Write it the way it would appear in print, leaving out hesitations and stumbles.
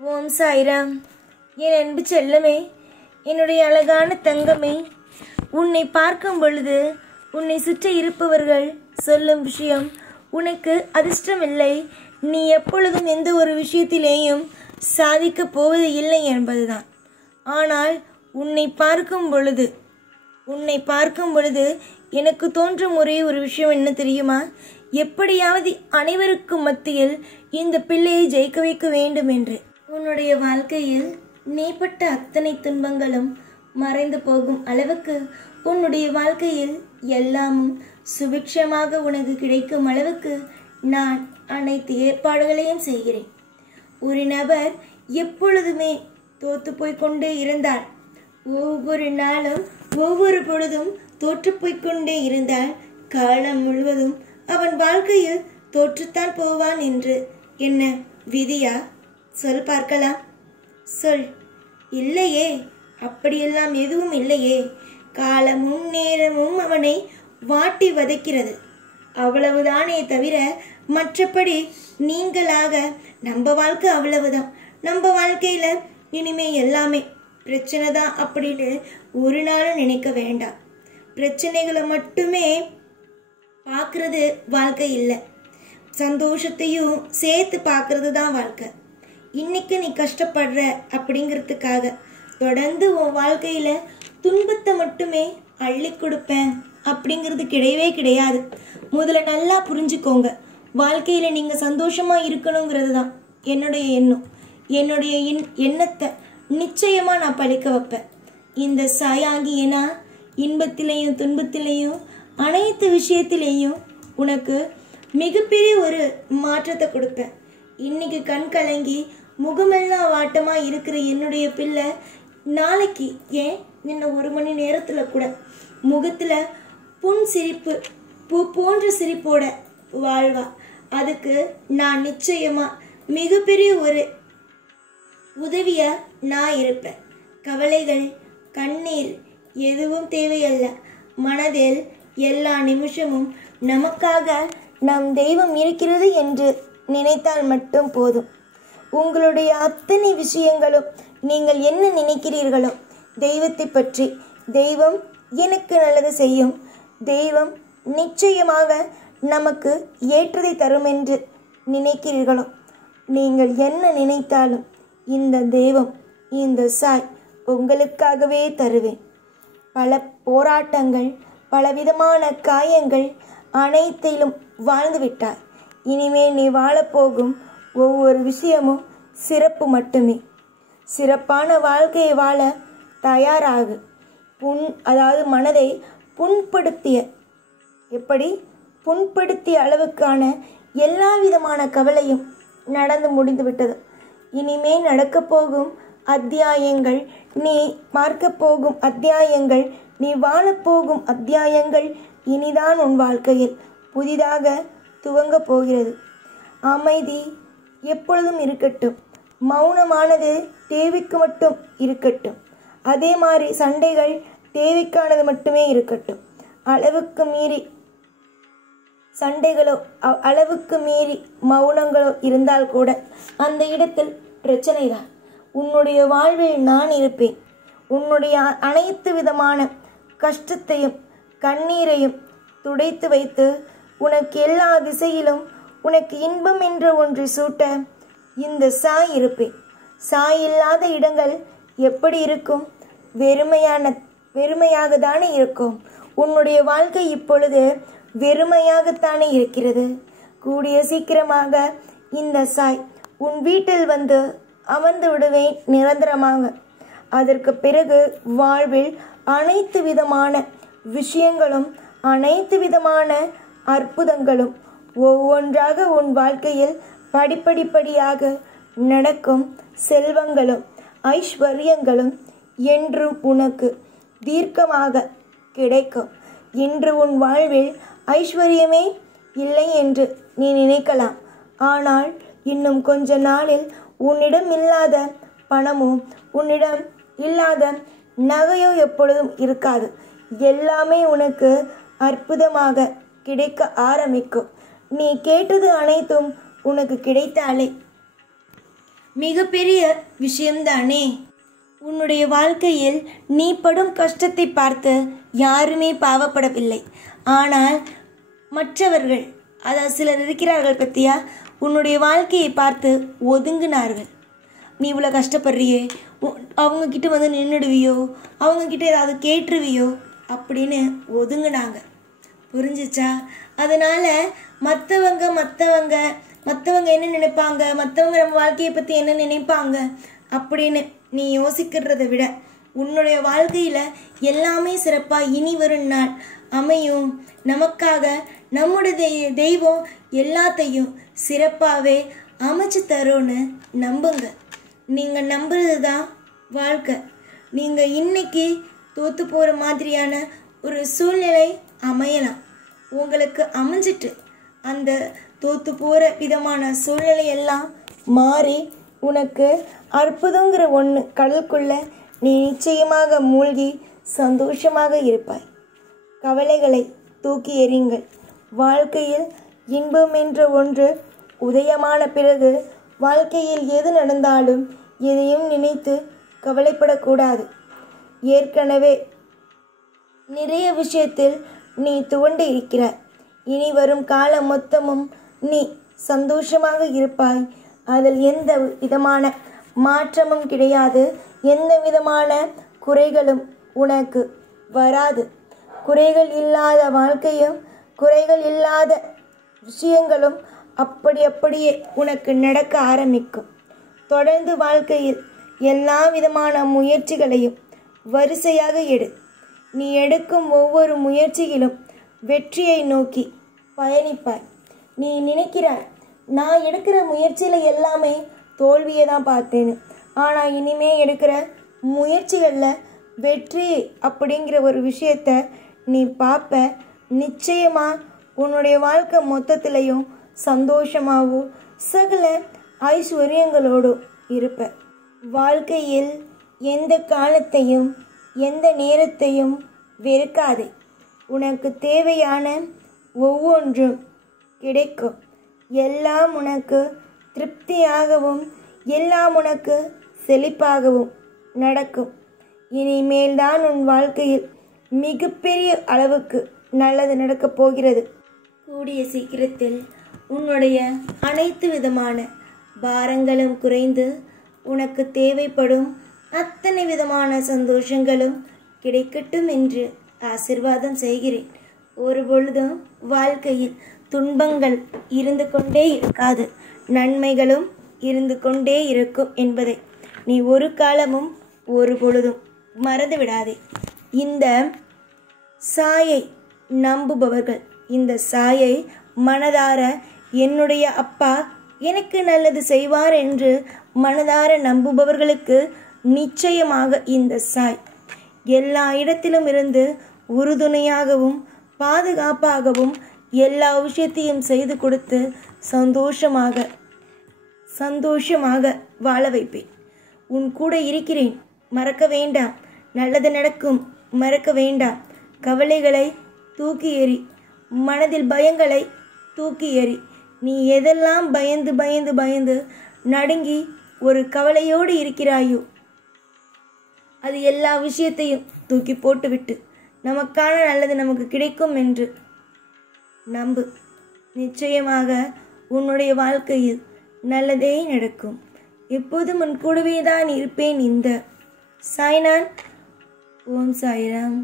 ஓம் சாய்ராம். என் அன்பு செல்லமே, என்னுடைய அழகான தங்கமே, உன்னை பார்க்கும் பொழுது உன்னை சுற்றி இருப்பவர்கள் சொல்லும் விஷயம் உனக்கு அதிர்ஷ்டமில்லை, நீ எப்பொழுதும் எந்த ஒரு விஷயத்திலேயும் சாதிக்கப் போவது இல்லை என்பதுதான். ஆனால் உன்னை பார்க்கும் பொழுது எனக்கு தோன்றும் ஒரே ஒரு விஷயம் என்ன தெரியுமா? எப்படியாவது அனைவருக்கும் மத்தியில் இந்த பிள்ளையை ஜெயிக்க வைக்க வேண்டும் என்று. உன்னுடைய வாழ்க்கையில் நீ பட்ட அத்தனை துன்பங்களும் மறைந்து போகும் அளவுக்கு, உன்னுடைய வாழ்க்கையில் எல்லாமும் சுபிக்ஷமாக உனக்கு கிடைக்கும் அளவுக்கு நான் அனைத்து ஏற்பாடுகளையும் செய்கிறேன். ஒரு நபர் எப்பொழுதுமே தோத்து போய்கொண்டே இருந்தால், ஒவ்வொரு நாளும் ஒவ்வொரு பொழுதும் தோற்று போய்கொண்டே இருந்தால், காலம் முழுவதும் அவன் வாழ்க்கையில் தோற்றுத்தான் போவான் என்று என்ன விதியா? சொல் பார்க்கலாம், சொல். இல்லையே, அப்படியெல்லாம் எதுவும் இல்லையே. காலமும் நேரமும் அவனை வாட்டி வதைக்கிறது, அவ்வளவுதானே தவிர மற்றபடி நீங்களாக நம்ம வாழ்க்கை அவ்வளவுதான், நம்ம வாழ்க்கையில இனிமே எல்லாமே பிரச்சனை தான் அப்படின்னு ஒரு நாளும் நினைக்க வேண்டாம். பிரச்சனைகளை மட்டுமே பார்க்கறது வாழ்க்கை இல்லை, சந்தோஷத்தையும் சேர்த்து பார்க்கறது தான் வாழ்க்கை. இன்னைக்கு நீ கஷ்டப்படுற அப்படிங்கிறதுக்காக தொடர்ந்து உன் வாழ்க்கையில துன்பத்தை மட்டுமே அள்ளி கொடுப்பேன் அப்படிங்கிறது கிடையவே கிடையாது. முதல்ல நல்லா புரிஞ்சுக்கோங்க, வாழ்க்கையில நீங்க சந்தோஷமா இருக்கணுங்கிறது தான் என்னுடைய எண்ணம். என்னுடைய எண்ணத்தை நிச்சயமா நான் பழிக்க வைப்பேன். இந்த சாயாகிய நான் இன்பத்திலையும் துன்பத்திலையும் அனைத்து விஷயத்திலையும் உனக்கு மிகப்பெரிய ஒரு மாற்றத்தை கொடுப்பேன். இன்னைக்கு கண் கலங்கி முகமெல்லாம் வாட்டமா இருக்கிற என்னுடைய பிள்ளை நாளைக்கு, ஏன் இன்னும் 1 மணி நேரத்துல கூட முகத்துல புன் சிரிப்பு, பூ போன்ற சிரிப்போட வாழ்வா. அதுக்கு நான் நிச்சயமா மிகப்பெரிய ஒரு உதவியா நான் இருப்பேன். கவலைகள், கண்ணீர் எதுவும் தேவையல்ல. மனதில் எல்லா நிமிஷமும் நமக்காக நம் தெய்வம் இருக்கிறது என்று நினைத்தால் மட்டும் போதும். உங்களுடைய அத்தனை விஷயங்களும் நீங்கள் என்ன நினைக்கிறீர்களோ தெய்வத்தை பற்றி, தெய்வம் எனக்கு நல்லது செய்யும், தெய்வம் நிச்சயமாக நமக்கு ஏற்றதை தரும் என்று நினைக்கிறீர்களோ, நீங்கள் என்ன நினைத்தாலும் இந்த தெய்வம், இந்த சாய் உங்களுக்காகவே தருவேன். பல போராட்டங்கள், பலவிதமான காயங்கள் அனைத்திலும் வாழ்ந்துவிட்டாய். இனிமேல் நீ வாழப்போகும் ஒவ்வொரு விஷயமும் சிறப்பு மட்டுமே. சிறப்பான வாழ்க்கையை வாழ தயாராகு. அதாவது மனதை புண்படுத்திய அளவுக்கான எல்லா விதமான கவலையும் நடந்து முடிந்துவிட்டது. இனிமே நடக்கப் போகும் அத்தியாயங்கள், நீ பார்க்க போகும் அத்தியாயங்கள், நீ வாழப்போகும் அத்தியாயங்கள் இனிதான் உன் வாழ்க்கையில் புதிதாக துவங்க போகிறது. அமைதி எப்பொழுதும் இருக்கட்டும், மௌனமானது தேவைக்கு மட்டும் இருக்கட்டும். அதே மாதிரி சண்டைகள் தேவைக்கானது மட்டுமே இருக்கட்டும். அளவுக்கு மீறி சண்டைகளோ அளவுக்கு மீறி மௌனங்களோ இருந்தால் கூட அந்த இடத்தில் பிரச்சனை தான். உன்னுடைய வாழ்வில் நான் இருப்பேன். உன்னுடைய அனைத்து விதமான கஷ்டத்தையும் கண்ணீரையும் துடைத்து வைத்து உனக்கு எல்லா திசையிலும் உனக்கு இன்பம் என்ற ஒன்றை சூட்ட இந்த சாய் இருப்பேன். சாய் இல்லாத இடங்கள் எப்படி இருக்கும்? வெறுமையாக தானே இருக்கும். உன்னுடைய வாழ்க்கை இப்பொழுது வெறுமையாகத்தானே இருக்கிறது. கூடிய சீக்கிரமாக இந்த சாய் உன் வீட்டில் வந்து அமர்ந்து விடுவேன் நிரந்தரமாக. அதற்கு பிறகு வாழ்வில் அனைத்து விதமான விஷயங்களும், அனைத்து விதமான அற்புதங்களும் ஒவ்வொன்றாக உன் வாழ்க்கையில் படிப்படியாக நடக்கும். செல்வங்களும் ஐஸ்வர்யங்களும் என்றும் உனக்கு தீர்க்கமாக கிடைக்கும். இன்று உன் வாழ்வில் ஐஸ்வர்யமே இல்லை என்று நீ நினைக்கலாம். ஆனால் இன்னும் கொஞ்ச நாளில் உன்னிடம் இல்லாத பணமோ உன்னிடம் இல்லாத நகையோ எப்பொழுதும் இருக்காது. எல்லாமே உனக்கு அற்புதமாக கிடைக்க ஆரம்பிக்கும். நீ கேட்டது அனைத்தும் உனக்கு கிடைத்தாலே மிகப்பெரிய விஷயம்தானே. உன்னுடைய வாழ்க்கையில் நீ படும் கஷ்டத்தை பார்த்து யாருமே பாவப்படவில்லை. ஆனால் மற்றவர்கள், அதாவது சிலர் இருக்கிறார்கள் பத்தியா, உன்னுடைய வாழ்க்கையை பார்த்து ஒதுங்கினார்கள். நீ இவ்வளோ கஷ்டப்படுறியே, அவங்கக்கிட்ட வந்து நின்றுடுவியோ, அவங்கக்கிட்ட ஏதாவது கேட்டுருவியோ அப்படின்னு ஒதுங்கினாங்க. புரிஞ்சிச்சா? அதனால் மற்றவங்க என்ன நினைப்பாங்க, மற்றவங்க நம்ம வாழ்க்கையை பற்றி என்ன நினைப்பாங்க அப்படின்னு நீ யோசிக்கிறத விட உன்னுடைய வாழ்க்கையில் எல்லாமே சிறப்பாக இனி வரும் நாள் அமையும். நமக்காக நம்முடைய தெய்வம் எல்லாத்தையும் சிறப்பாகவே அமைச்சு தரோன்னு நம்புங்க. நீங்கள் நம்புறது தான் வாழ்க்கை. நீங்கள் இன்னைக்கு தோற்று போகிற மாதிரியான ஒரு சூழ்நிலை அமையலாம். உங்களுக்கு அமைஞ்சிட்டு அந்த தோற்று போகிற விதமான சூழ்நிலையெல்லாம் மாறி உனக்கு அற்புதங்கிற ஒன்று கடலுக்குள்ள நீ நிச்சயமாக மூழ்கி சந்தோஷமாக இருப்பாய். கவலைகளை தூக்கி எறியுங்கள். வாழ்க்கையில் இன்பம் என்ற ஒன்று உதயமான பிறகு வாழ்க்கையில் எது நடந்தாலும் எதையும் நினைத்து கவலைப்படக்கூடாது. ஏற்கனவே நிறைய விஷயத்தில் நீ துவண்டு இருக்கிறாய். இனி வரும் காலம் மொத்தமும் நீ சந்தோஷமாக இருப்பாய். அதில் எந்த விதமான மாற்றமும் கிடையாது. எந்த விதமான குறைகளும் உனக்கு வராது. குறைகள் இல்லாத வாழ்க்கையும் குறைகள் இல்லாத விஷயங்களும் அப்படியே உனக்கு நடக்க ஆரம்பிக்கும். தொடர்ந்து வாழ்க்கையில் எல்லா விதமான முயற்சிகளையும் வரிசையாக எடு. நீ எடுக்கும் ஒவ்வொரு முயற்சியிலும் வெற்றியை நோக்கி பயணிப்பாய். நீ நினைக்கிறாய், நான் எடுக்கிற முயற்சியில் எல்லாமே தோல்வியை தான் பார்த்தேன்னு. ஆனால் இனிமே எடுக்கிற முயற்சிகளில் வெற்றி அப்படிங்கிற ஒரு விஷயத்த நீ பார்ப்ப. நிச்சயமாக உன்னுடைய வாழ்க்கை மொத்தத்திலையும் சந்தோஷமாகவும் சகல ஐஸ்வர்யங்களோடும் இருப்ப. வாழ்க்கையில் எந்த காலத்தையும் எந்த நேரத்தையும் வெறுக்காதே. உனக்கு தேவையான ஒவ்வொன்றும் கிடைக்கும். எல்லாம் உனக்கு திருப்தியாகவும் எல்லாம் உனக்கு செழிப்பாகவும் நடக்கும். இனிமேல்தான் உன் வாழ்க்கையில் மிகப்பெரிய அளவுக்கு நல்லது நடக்கப் போகிறது. கூடிய சீக்கிரத்தில் உன்னுடைய அனைத்து விதமான பாரங்களும் குறைந்து உனக்கு தேவைப்படும் அத்தனை விதமான சந்தோஷங்களும் கிடைக்கட்டும் என்று ஆசீர்வாதம் செய்கிறேன். ஒரு பொழுதும் வாழ்க்கையில் துன்பங்கள் இருந்து கொண்டே இருக்காது, நன்மைகளும் இருந்து கொண்டே இருக்கும் என்பதை நீ ஒரு காலமும் ஒரு பொழுதும் மறந்து விடாதே. இந்த சாயை நம்புபவர்கள், இந்த சாயை மனதார என்னுடைய அப்பா எனக்கு நல்லது செய்வார் என்று மனதார நம்புபவர்களுக்கு நிச்சயமாக இந்த சாய் எல்லா இடத்திலும் இருந்து உறுதுணையாகவும் பாதுகாப்பாகவும் எல்லா விஷயத்தையும் செய்து கொடுத்து சந்தோஷமாக வாழ வைப்பேன். உன் கூட இருக்கிறேன், மறக்க வேண்டாம். நல்லது நடக்கும், மறக்க வேண்டாம். கவலைகளை தூக்கி எறி, மனதில் பயங்களை தூக்கி எறி. நீ எதெல்லாம் பயந்து நடுங்கி ஒரு கவலையோடு இருக்கிறாயோ அது எல்லா விஷயத்தையும் தூக்கி போட்டுவிட்டு நமக்கான நல்லது நமக்கு கிடைக்கும் என்று நம்பு. நிச்சயமாக உன்னுடைய வாழ்க்கையில் நல்லதே நடக்கும். எப்போதும் உன் கூடவே தான் இருப்பேன். இந்த சாய்நான். ஓம் சாய்ராம்.